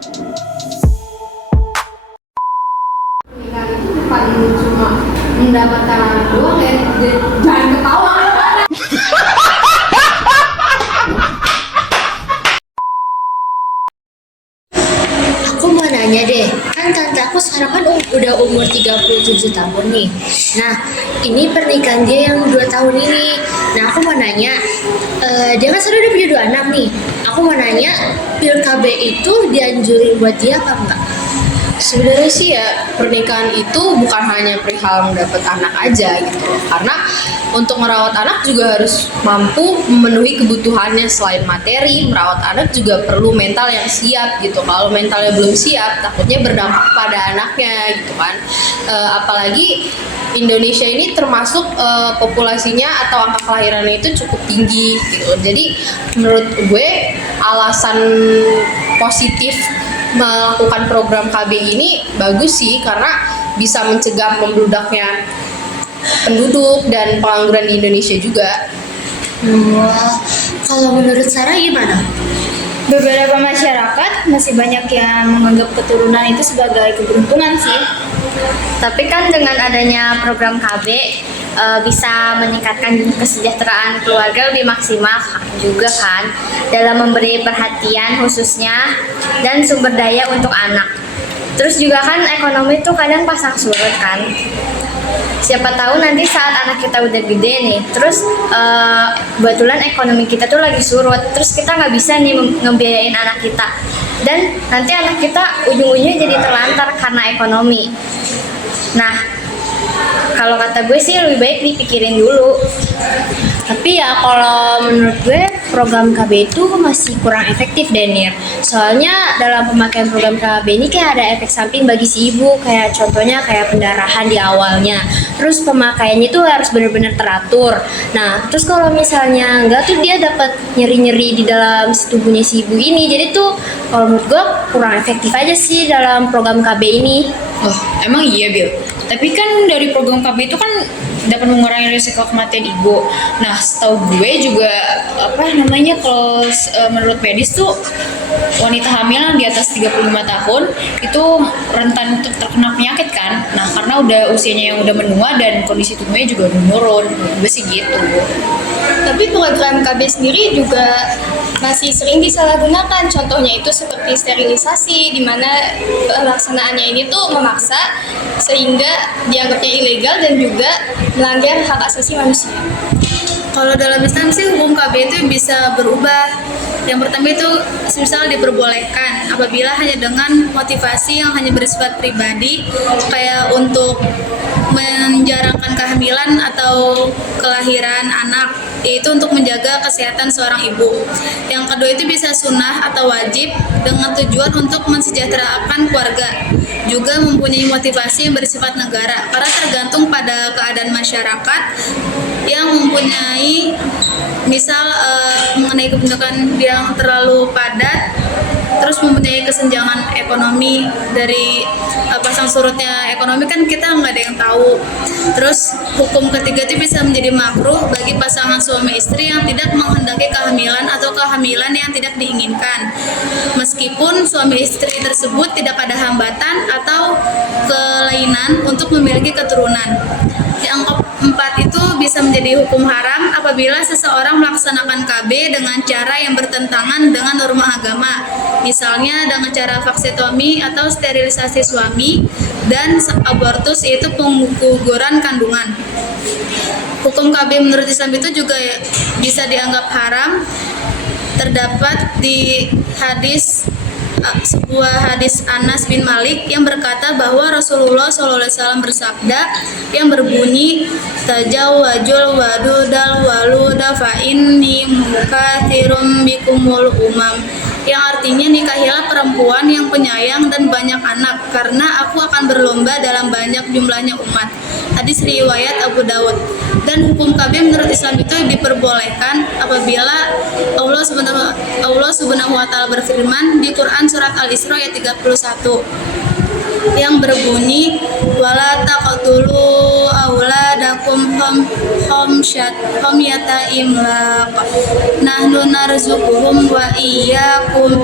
Pernikahan itu bukan cuma mendapatkan anak doang ya, jangan ketawa. Aku mau nanya deh, kan tante aku sekarang kan udah umur 37 tahun nih. Nah, ini pernikahan dia yang 2 tahun ini. Nah, aku mau nanya, dia kan sekarang udah punya 2 anak nih. Aku mau nanya, pil KB itu dianjurin buat dia apa enggak? Sebenarnya sih ya pernikahan itu bukan hanya perihal mendapat anak aja gitu loh. Karena untuk merawat anak juga harus mampu memenuhi kebutuhannya. Selain materi, merawat anak juga perlu mental yang siap gitu. Kalau mentalnya belum siap, takutnya berdampak pada anaknya gitu kan. Apalagi Indonesia ini termasuk populasinya atau angka kelahirannya itu cukup tinggi gitu. Jadi menurut gue alasan positif melakukan program KB ini bagus sih, karena bisa mencegah membludaknya penduduk dan pengangguran di Indonesia juga. Wah, kalau menurut Sarah gimana? Beberapa masyarakat masih banyak yang menganggap keturunan itu sebagai keberuntungan sih. Tapi kan dengan adanya program KB bisa meningkatkan kesejahteraan keluarga lebih maksimal juga kan, dalam memberi perhatian khususnya dan sumber daya untuk anak. Terus juga kan ekonomi tuh kadang pasang surut kan. Siapa tahu nanti saat anak kita udah gede nih, terus kebetulan ekonomi kita tuh lagi surut, terus kita nggak bisa nih ngebiayain anak kita, dan nanti anak kita ujung-ujungnya jadi terlantar karena ekonomi. Nah, kalau kata gue sih lebih baik dipikirin dulu. Tapi ya kalau menurut gue program KB itu masih kurang efektif deh Nir. Soalnya dalam pemakaian program KB ini kayak ada efek samping bagi si ibu. Kayak contohnya kayak pendarahan di awalnya. Terus pemakaiannya itu harus benar-benar teratur. Nah terus kalau misalnya enggak tuh dia dapat nyeri-nyeri di dalam tubuhnya si ibu ini. Jadi tuh kalau menurut gue kurang efektif aja sih dalam program KB ini. Oh, emang iya, Bil. Tapi kan dari program KB itu kan dapat mengurangi risiko kematian ibu. Nah, setahu gue juga kalau menurut medis tuh wanita hamil yang di atas 35 tahun itu rentan untuk terkena penyakit kan. Nah, karena udah usianya yang udah menua dan kondisi tubuhnya juga udah menurun. Gue sih gitu. Tapi program KB sendiri juga masih sering disalahgunakan. Contohnya itu seperti sterilisasi, di mana pelaksanaannya ini tuh memaksa sehingga dianggapnya ilegal dan juga melanggar hak asasi manusia. Kalau dalam Islam sih hukum KB itu bisa berubah. Yang pertama itu misal diperbolehkan apabila hanya dengan motivasi yang hanya bersifat pribadi, kayak untuk menjarangkan kehamilan atau kelahiran anak, yaitu untuk menjaga kesehatan seorang ibu. Yang kedua itu bisa sunnah atau wajib dengan tujuan untuk mensejahterakan keluarga, juga mempunyai motivasi yang bersifat negara, karena tergantung pada keadaan masyarakat yang mempunyai misal mengenai kependudukan yang terlalu padat, terus mempunyai kesenjangan ekonomi. Dari pasang surutnya ekonomi kan kita nggak ada yang tahu. Terus hukum ketiga itu bisa menjadi makruh bagi pasangan suami istri yang tidak menghendaki kehamilan atau kehamilan yang tidak diinginkan, meskipun suami istri tersebut tidak ada hambatan atau kelainan untuk memiliki keturunan. Yang keempat itu bisa menjadi hukum haram apabila seseorang melaksanakan KB dengan cara yang bertentangan dengan norma agama, misalnya dengan cara vaksektomi atau sterilisasi suami, dan abortus yaitu pengguguran kandungan. Hukum KB menurut Islam itu juga bisa dianggap haram. Terdapat di sebuah hadis Anas bin Malik yang berkata bahwa Rasulullah SAW bersabda yang berbunyi tajawwajul wadudal waluda fa inni mukatsirum bikumul umam, yang artinya nikahilah perempuan yang penyayang dan banyak anak, karena aku akan berlomba dalam banyak jumlahnya umat. Hadis riwayat Abu Dawud. Dan hukum KB menurut Islam itu diperbolehkan apabila Allah Subhanahu wa taala berfirman di Quran surat Al-Isra ayat 31 yang berbunyi wala taqtulu auladakum khamsyata imlaq. Nahnu narzuquhum wa iyyakum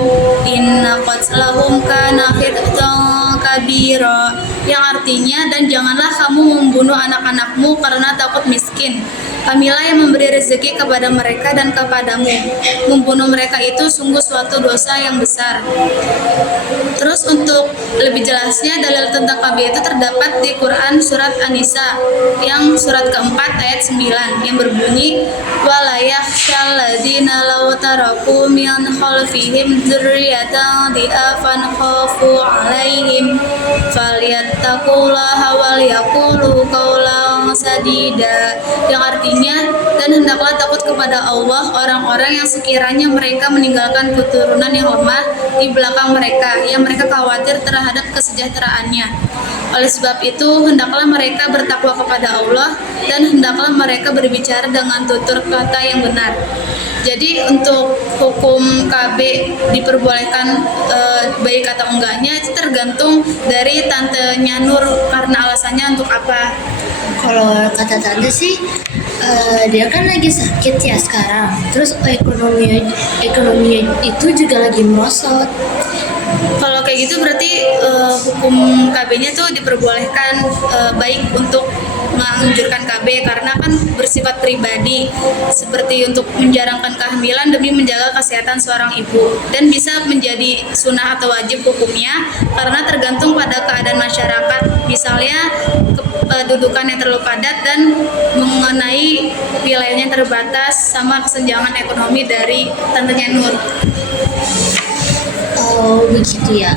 inna qatlahum kana khit'an kabira. Yang artinya, dan janganlah kamu membunuh anak-anakmu karena takut miskin. Kamilah yang memberi rezeki kepada mereka dan kepadamu. Membunuh mereka itu sungguh suatu dosa yang besar. Terus untuk lebih jelasnya, dalil tentang KB itu terdapat di Quran surat An-Nisa yang surat keempat ayat 9 yang berbunyi wala yakhshal ladzina law taraku min khalfihim dzurriyyatan dhi'afan khafu 'alaihim falyattaqullaha wal yaqulu qawlan sadida. Yang artinya, dan hendaklah takut kepada Allah orang-orang yang sekiranya mereka meninggalkan keturunan yang lemah di belakang mereka, yang mereka khawatir terhadap kesejahteraannya. Oleh sebab itu, hendaklah mereka bertakwa kepada Allah dan hendaklah mereka berbicara dengan tutur kata yang benar. Jadi untuk hukum KB diperbolehkan baik atau enggaknya itu tergantung dari tantenya Nur, karena alasannya untuk apa. Kalau kata tante sih, dia kan lagi sakit ya sekarang. Terus ekonominya itu juga lagi merosot. Kalau kayak gitu berarti hukum KB-nya tuh diperbolehkan baik untuk menganjurkan KB karena kan bersifat pribadi, seperti untuk menjarangkan kehamilan demi menjaga kesehatan seorang ibu, dan bisa menjadi sunnah atau wajib hukumnya karena tergantung pada keadaan masyarakat, misalnya kedudukan yang terlalu padat dan mengenai wilayahnya terbatas sama kesenjangan ekonomi dari tantenya Nur. Oh begitu ya.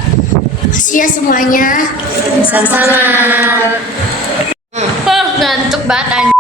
Makasih ya semuanya. Sama-sama. Ngantuk banget